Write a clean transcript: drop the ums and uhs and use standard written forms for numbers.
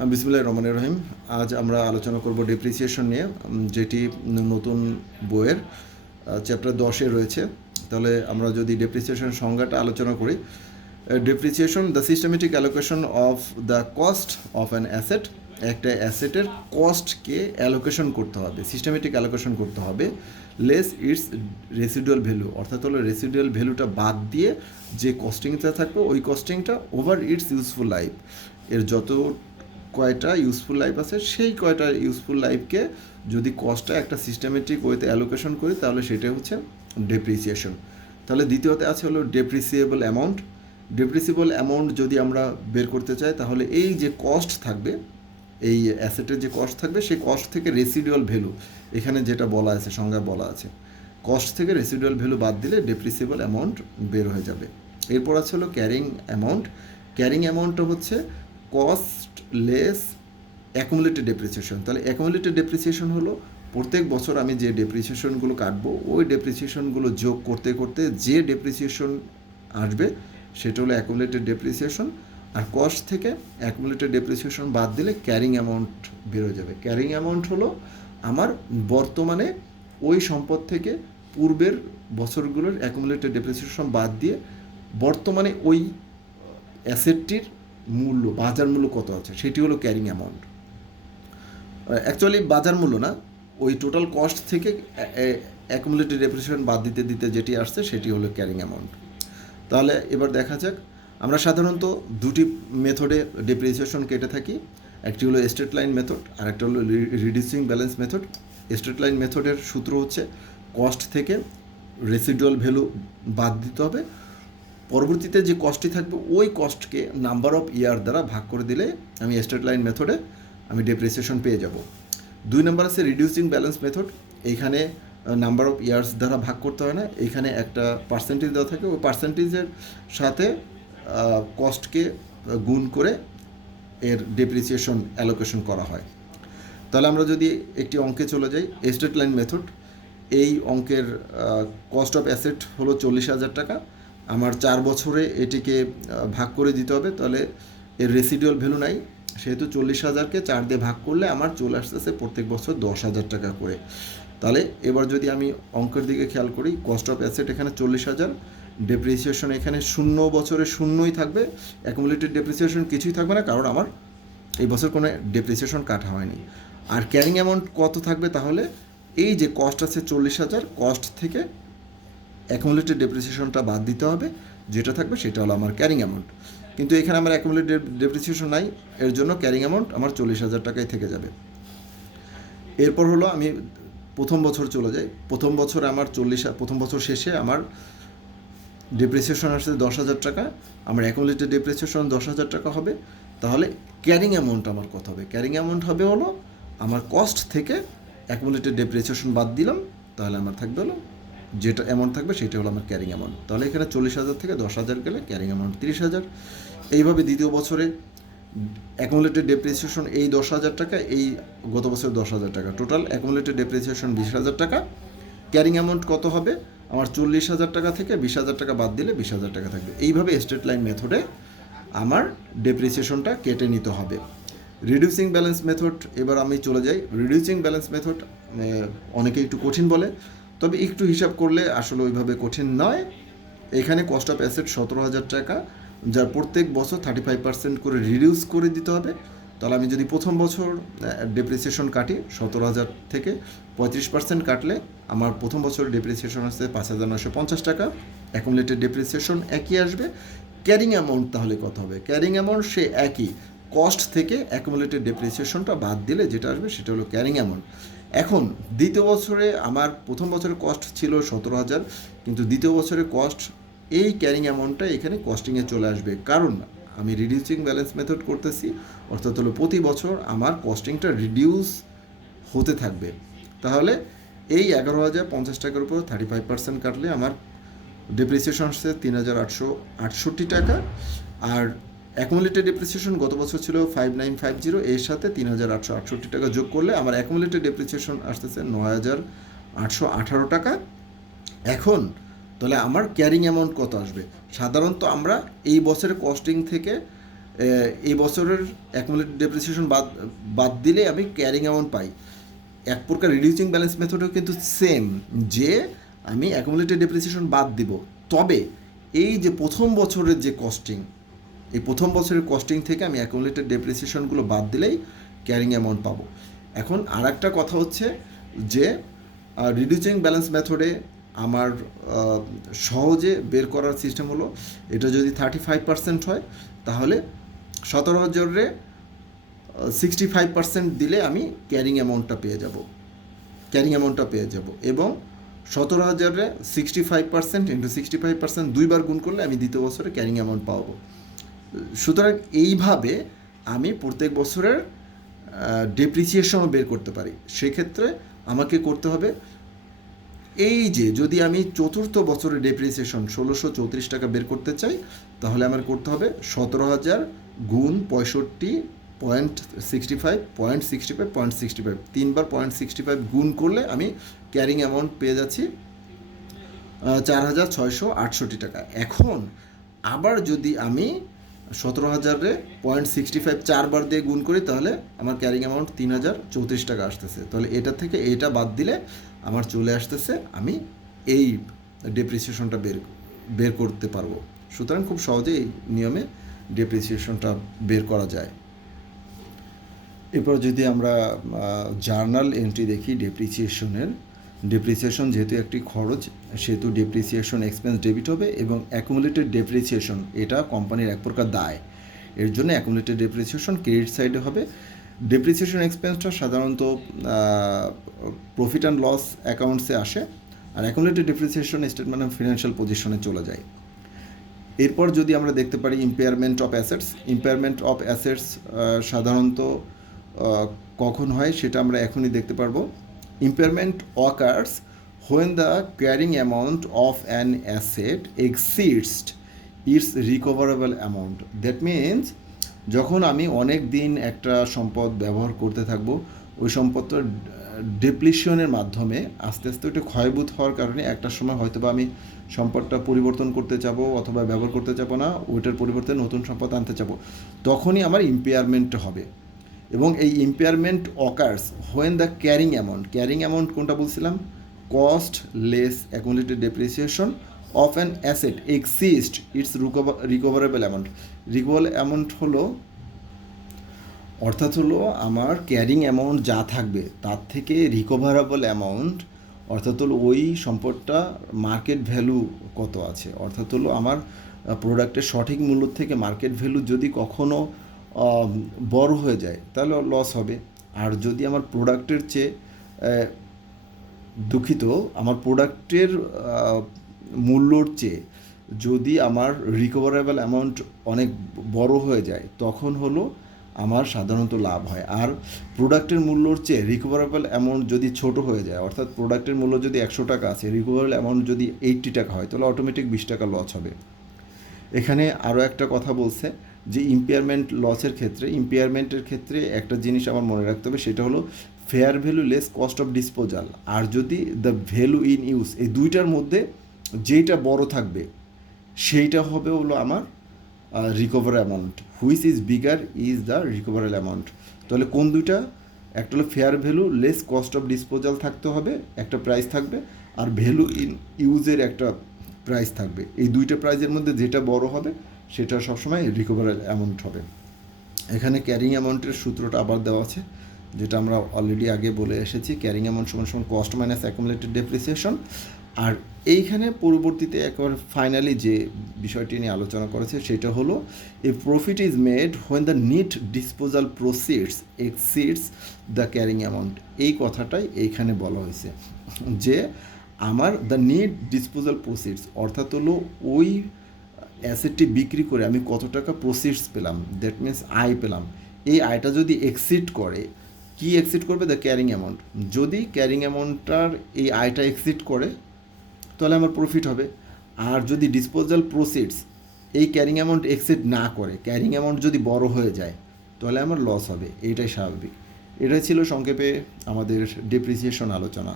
বিসমিল্লাহির রহমানির রহিম। আজ আমরা আলোচনা করব ডেপ্রিসিয়েশন নিয়ে, যেটি নতুন বইয়ের চ্যাপ্টার 10-এ রয়েছে। তাহলে আমরা যদি ডেপ্রিসিয়েশন সংজ্ঞাটা আলোচনা করি, depreciation the systematic allocation of the cost of an asset. একটা অ্যাসেটের কস্টকে অ্যালোকেশন করতে হবে, সিস্টেমেটিক অ্যালোকেশন করতে হবে, লেস ইটস রেসিডুয়াল ভ্যালু, অর্থাৎ হলো রেসিডুয়াল ভ্যালুটা বাদ দিয়ে যে কস্টিংটা থাকবে ওই কস্টিংটা ওভার ইটস ইউজফুল লাইফ, এর যত কয়টা ইউজফুল লাইফ আছে সেই কয়টা ইউজফুল লাইফকে যদি কস্টটা একটা সিস্টেমেটিক ওয়েতে অ্যালোকেশন করি তাহলে সেটাই হচ্ছে ডেপ্রিসিয়েশন। তাহলে দ্বিতীয়তে আছে হলো ডেপ্রিসিয়েবল অ্যামাউন্ট। ডেপ্রিসিয়েবল অ্যামাউন্ট যদি আমরা বের করতে চাই তাহলে এই যে কস্ট থাকবে, এই অ্যাসেটের যে কস্ট থাকবে সেই কস্ট থেকে রেসিডুয়াল ভ্যালু, এখানে যেটা বলা আছে সংজ্ঞা বলা আছে, কস্ট থেকে রেসিডুয়াল ভ্যালু বাদ দিলে ডেপ্রিসিয়েবল অ্যামাউন্ট বের হয়ে যাবে। এরপর আছে হলো ক্যারিং অ্যামাউন্ট। ক্যারিং অ্যামাউন্টটা হচ্ছে কস্ট লেস অ্যাকুমুলেটেড ডেপ্রিসিয়েশন। তাহলে অ্যাকুমুলেটেড ডেপ্রিসিয়েশন হলো প্রত্যেক বছর আমি যে ডেপ্রিসিয়েশনগুলো কাটবো ওই ডেপ্রিসিয়েশনগুলো যোগ করতে করতে যে ডেপ্রিসিয়েশন আসবে সেটা হলো অ্যাকুমুলেটেড ডেপ্রিসিয়েশন। আর কস্ট থেকে অ্যাকুমুলেটেড ডেপ্রিসিয়েশন বাদ দিলে ক্যারিং অ্যামাউন্ট বেরোয় যাবে। ক্যারিং অ্যামাউন্ট হলো আমার বর্তমানে ওই সম্পদ থেকে পূর্বের বছরগুলোর অ্যাকুমুলেটেড ডেপ্রিসিয়েশন বাদ দিয়ে বর্তমানে ওই অ্যাসেটটির মূল্য, বাজার মূল্য কত আছে সেটি হলো ক্যারিং অ্যামাউন্ট। অ্যাকচুয়ালি বাজার মূল্য না, ওই টোটাল কস্ট থেকে অ্যাকুমুলেটেড ডেপ্রিসিয়েশন বাদ দিতে দিতে যেটি আসছে সেটি হলো ক্যারিং অ্যামাউন্ট। তাহলে এবার দেখা যাক, আমরা সাধারণত দুটি মেথডে ডেপ্রিসিয়েশন কেটে থাকি। একটি হলো স্ট্রেট লাইন মেথড আর একটা হলো reducing balance method. Straight line মেথডের সূত্র হচ্ছে কস্ট থেকে রেসিডুয়াল ভ্যালু বাদ দিতে হবে, পরবর্তীতে যে কস্টটি থাকবে ওই কস্টকে নাম্বার অফ ইয়ার দ্বারা ভাগ করে দিলে আমি স্ট্রেট লাইন মেথডে আমি ডেপ্রিসিয়েশন পেয়ে যাব। 2 নম্বর আছে রিডিউসিং ব্যালেন্স মেথড। এইখানে নাম্বার অফ ইয়ার্স দ্বারা ভাগ করতে হয় না, এইখানে একটা পার্সেন্টেজ দেওয়া থাকে, ওই পার্সেন্টেজের সাথে কস্টকে গুণ করে এর ডেপ্রিসিয়েশন অ্যালোকেশন করা হয়। তাহলে আমরা যদি একটি অঙ্কে চলে যাই, স্ট্রেট লাইন মেথড, এই অঙ্কের কস্ট অফ অ্যাসেট হলো 40,000 টাকা। আমার 4 বছরে এটিকে ভাগ করে দিতে হবে, তাহলে এর রেসিডুয়াল ভ্যালু নাই, সেহেতু 40,000কে 4 দিয়ে ভাগ করলে আমার চলে আসতেছে প্রত্যেক বছর 10,000 টাকা করে। তাহলে এবার যদি আমি অঙ্কের দিকে খেয়াল করি, কস্ট অফ অ্যাসেট এখানে 40,000, ডেপ্রিসিয়েশন এখানে 0 বছরে 0ই থাকবে, অ্যাকুমুলেটেড ডেপ্রিসিয়েশন কিছুই থাকবে না কারণ আমার এই বছর কোনো ডেপ্রিসিয়েশন কাটা হয়নি। আর ক্যারিং অ্যামাউন্ট কত থাকবে, তাহলে এই যে কস্ট আছে 40,000, কস্ট থেকে অ্যাকুমুলেটেড ডেপ্রিসিয়েশনটা বাদ দিতে হবে, যেটা থাকবে সেটা হলো আমার ক্যারিং অ্যামাউন্ট। কিন্তু এখানে আমার অ্যাকুমুলেটেড ডেপ্রিসিয়েশন নাই, এর জন্য ক্যারিং অ্যামাউন্ট আমার 40,000 টাকায় থেকে যাবে। এরপর হলো আমি প্রথম বছর চলে যাই, প্রথম বছর আমার প্রথম বছর শেষে আমার ডেপ্রিসিয়েশন আসছে 10,000 টাকা, আমার অ্যাকুমুলেটেড ডেপ্রিসিয়েশন 10,000 টাকা হবে। তাহলে ক্যারিং অ্যামাউন্ট আমার কত হবে? ক্যারিং অ্যামাউন্ট হবে হলো আমার কস্ট থেকে অ্যাকুমুলেটেড ডেপ্রিসিয়েশন বাদ দিলাম, তাহলে আমার থাকবে হলো যেটা অ্যামাউন্ট থাকবে সেটা হলো আমার ক্যারিং অ্যামাউন্ট। তাহলে এখানে 40,000 থেকে 10,000 গেলে ক্যারিং অ্যামাউন্ট 30,000। এইভাবে দ্বিতীয় বছরে অ্যাকুমুলেটেড ডেপ্রিসিয়েশন এই 10,000 টাকা, এই গত বছর 10,000 টাকা, টোটাল অ্যাকুমুলেটেড ডেপ্রিসিয়েশন 20,000 টাকা। ক্যারিং অ্যামাউন্ট কত হবে? আমার 40,000 টাকা থেকে 20,000 টাকা বাদ দিলে 20,000 টাকা থাকবে। এইভাবে স্ট্রেট লাইন মেথডে আমার ডেপ্রিসিয়েশনটা কেটে নিতে হবে। রিডিউসিং ব্যালেন্স মেথড, এবার আমি চলে যাই। রিডিউসিং ব্যালেন্স মেথড অনেকে একটু কঠিন বলে, তবে একটু হিসাব করলে আসলে ওইভাবে কঠিন নয়। এখানে কস্ট অফ অ্যাসেট 17,000 টাকা, যার প্রত্যেক বছর 35% করে রিডিউস করে দিতে হবে। তাহলে আমি যদি প্রথম বছর ডেপ্রিসিয়েশন কাটি 17,000 থেকে 35% কাটলে আমার প্রথম বছর ডেপ্রিসিয়েশন আসছে 5,950 টাকা, অ্যাকুমুলেটেড ডেপ্রিসিয়েশন একই আসবে। ক্যারিং অ্যামাউন্ট তাহলে কত হবে? ক্যারিং অ্যামাউন্ট সে একই, কস্ট থেকে অ্যাকুমুলেটেড ডেপ্রিসিয়েশনটা বাদ দিলে যেটা আসবে সেটা হলো ক্যারিং অ্যামাউন্ট। এখন দ্বিতীয় বছরে আমার প্রথম বছরের কস্ট ছিল 17,000, কিন্তু দ্বিতীয় বছরের কস্ট এই ক্যারিং অ্যামাউন্টটা এখানে কস্টিংয়ে চলে আসবে, কারণ আমি রিডিউসিং ব্যালেন্স মেথড করতেছি, অর্থাৎ হলো প্রতি বছর আমার কস্টিংটা রিডিউস হতে থাকবে। তাহলে এই 11,050 টাকার উপর 35% কাটলে আমার ডেপ্রিসিয়েশন আসছে 3,868 টাকা। আর অ্যাকুমুলেটেড ডেপ্রিসিয়েশন গত বছর ছিল 5,950, এর সাথে 3,868 টাকা যোগ করলে আমার অ্যাকুমুলেটেড ডেপ্রিসিয়েশন আসতেছে 9,818 টাকা। এখন তাহলে আমার ক্যারিং অ্যামাউন্ট কত আসবে? সাধারণত আমরা এই বছরের কস্টিং থেকে এই বছরের অ্যাকুমুলেটেড ডেপ্রিসিয়েশন বাদ দিলে আমি ক্যারিং অ্যামাউন্ট পাই। এক প্রকার রিডিউসিং ব্যালেন্স মেথডও কিন্তু সেম, যে আমি অ্যাকুমুলেটেড ডেপ্রিসিয়েশন বাদ দিব, তবে এই যে প্রথম বছরের যে কস্টিং, এই প্রথম বছরের কস্টিং থেকে আমি অ্যাকুমুলেটেড ডেপ্রিসিয়েশনগুলো বাদ দিলেই ক্যারিং অ্যামাউন্ট পাবো। এখন আর একটা কথা হচ্ছে যে রিডিউসিং ব্যালেন্স মেথডে আমার সহজে বের করার সিস্টেম হলো, এটা যদি 35% হয় তাহলে 17,000-এ 65% দিলে আমি ক্যারিং অ্যামাউন্টটা পেয়ে যাব এবং 17,000-এ 65% ইন্টু 65% দুইবার গুণ করলে আমি দ্বিতীয় বছরে ক্যারিং অ্যামাউন্ট পাবো। সুতরাং এইভাবে আমি প্রত্যেক বছরের ডেপ্রিসিয়েশনও বের করতে পারি। সেক্ষেত্রে আমাকে করতে হবে, এই যে যদি আমি চতুর্থ বছরের ডেপ্রিসিয়েশন 1,634 টাকা বের করতে চাই, তাহলে আমার করতে হবে 17,000 গুণ 65.65 তিনবার 0.65 গুণ করলে আমি ক্যারিং অ্যামাউন্ট পেয়ে যাচ্ছি 4,668 টাকা। এখন আবার যদি আমি 17,000-এ 0.65 চারবার দিয়ে গুণ করি, তাহলে আমার ক্যারিং অ্যামাউন্ট 3,034 টাকা আসতেছে। তাহলে এটা থেকে এটা বাদ দিলে আমার চলে আসতেছে, আমি এই ডেপ্রিসিয়েশনটা বের করতে পারবো। সুতরাং খুব সহজে এই নিয়মে ডেপ্রিসিয়েশনটা বের করা যায়। এরপর যদি আমরা জার্নাল এন্ট্রি দেখি ডেপ্রিসিয়েশন যেহেতু একটি খরচ, সেহেতু ডেপ্রিসিয়েশন এক্সপেন্স ডেবিট হবে এবং অ্যাকুমুলেটেড ডেপ্রিসিয়েশন এটা কোম্পানির এক প্রকার দায়, এর জন্য অ্যাকুমুলেটেড ডেপ্রিসিয়েশন ক্রেডিট সাইডে হবে। ডেপ্রিসিয়েশন এক্সপেন্সটা সাধারণত প্রফিট অ্যান্ড লস অ্যাকাউন্টসে আসে, আর accumulated depreciation statement of financial পজিশনে চলে যায়। এরপর যদি আমরা দেখতে পারি ইম্পেয়ারমেন্ট অফ অ্যাসেটস সাধারণত কখন হয় সেটা আমরা এখনই দেখতে পারবো। Impairment occurs when the carrying amount of an asset exceeds it's recoverable amount. That means যখন আমি অনেক দিন একটা সম্পদ ব্যবহার করতে থাকবো, ওই সম্পদটা ডেপ্লিশনের মাধ্যমে আস্তে আস্তে ওইটা ক্ষয়ভূত হওয়ার কারণে একটা সময় হয়তো বা আমি সম্পদটা পরিবর্তন করতে চাবো অথবা ব্যবহার করতে চাবো না, ওইটার পরিবর্তে নতুন সম্পদ আনতে চাবো, তখনই আমার ইম্পেয়ারমেন্ট হবে। এবং এই impairment occurs when the carrying amount কোনটা বলছিলাম, cost less accumulated depreciation of an asset exist it's recoverable amount হলো, অর্থাৎ হলো আমার ক্যারিং অ্যামাউন্ট যা থাকবে তার থেকে রিকভারেবল অ্যামাউন্ট, অর্থাৎ হলো ওই সম্পদটা মার্কেট ভ্যালু কত আছে, অর্থাৎ হলো আমার প্রোডাক্টের সঠিক মূল্য থেকে মার্কেট ভ্যালু যদি কখনো বড় হয়ে যায় তাহলে লস হবে। আর যদি আমার প্রোডাক্টের চেয়ে আমার প্রোডাক্টের মূল্যর চেয়ে যদি আমার রিকভারেবল অ্যামাউন্ট অনেক বড় হয়ে যায়, তখন হলো আমার সাধারণত লাভ হয়। আর প্রোডাক্টের মূল্যর চেয়ে রিকভারেবল অ্যামাউন্ট যদি ছোট হয়ে যায়, অর্থাৎ প্রোডাক্টের মূল্য যদি 100 টাকা আছে, রিকভারেবল অ্যামাউন্ট যদি 80 টাকা হয়, তাহলে অটোমেটিক 20 টাকা লস হবে। এখানে আরও একটা কথা বলছে যে ইম্পেয়ারমেন্টের ক্ষেত্রে একটা জিনিস আমার মনে রাখতে হবে, সেটা হলো fair value less cost of disposal. আর যদি দ্য ভ্যালু ইন ইউজ, এই দুইটার মধ্যে যেইটা বড় থাকবে সেইটা হবে হলো আমার recover amount, which is bigger is the recoverable amount. তাহলে কোন দুইটা, একটা হলো fair value less cost of disposal থাকতে হবে, একটা প্রাইস থাকবে, আর ভ্যালু ইন ইউজের একটা প্রাইস থাকবে। এই দুইটা প্রাইসের মধ্যে যেটা বড় হবে সেটা সবসময় রিকভারেবল অ্যামাউন্ট হবে। এখানে ক্যারিং অ্যামাউন্টের সূত্রটা আবার দেওয়া আছে, যেটা আমরা অলরেডি আগে বলে এসেছি, ক্যারিং অ্যামাউন্ট সমান কস্ট মাইনাস অ্যাকুমুলেটেড ডেপ্রিসিয়েশন। আর এইখানে পরবর্তীতে একবার ফাইনালি যে বিষয়টি নিয়ে আলোচনা করেছে সেটা হলো a profit is made when the net disposal proceeds exceeds the carrying amount. এই কথাটাই এইখানে বলা হয়েছে যে আমার দ্য নিট ডিসপোজাল প্রসিডস, অর্থাৎ হলো ওই অ্যাসেটটি বিক্রি করে আমি কত টাকা প্রসিডস পেলাম, দ্যাট মিনস আয় পেলাম, এই আয়টা যদি এক্সিড করে, কি এক্সিড করবে, দ্য ক্যারিং অ্যামাউন্ট। যদি ক্যারিং অ্যামাউন্টটার এই আয়টা এক্সিড করে তাহলে আমার প্রফিট হবে। আর যদি ডিসপোজাল প্রসিডস এই ক্যারিং অ্যামাউন্ট এক্সিড না করে, ক্যারিং অ্যামাউন্ট যদি বড় হয়ে যায়, তাহলে আমার লস হবে। এইটাই স্বাভাবিক। এটাই ছিল সংক্ষেপে আমাদের ডেপ্রিসিয়েশন আলোচনা।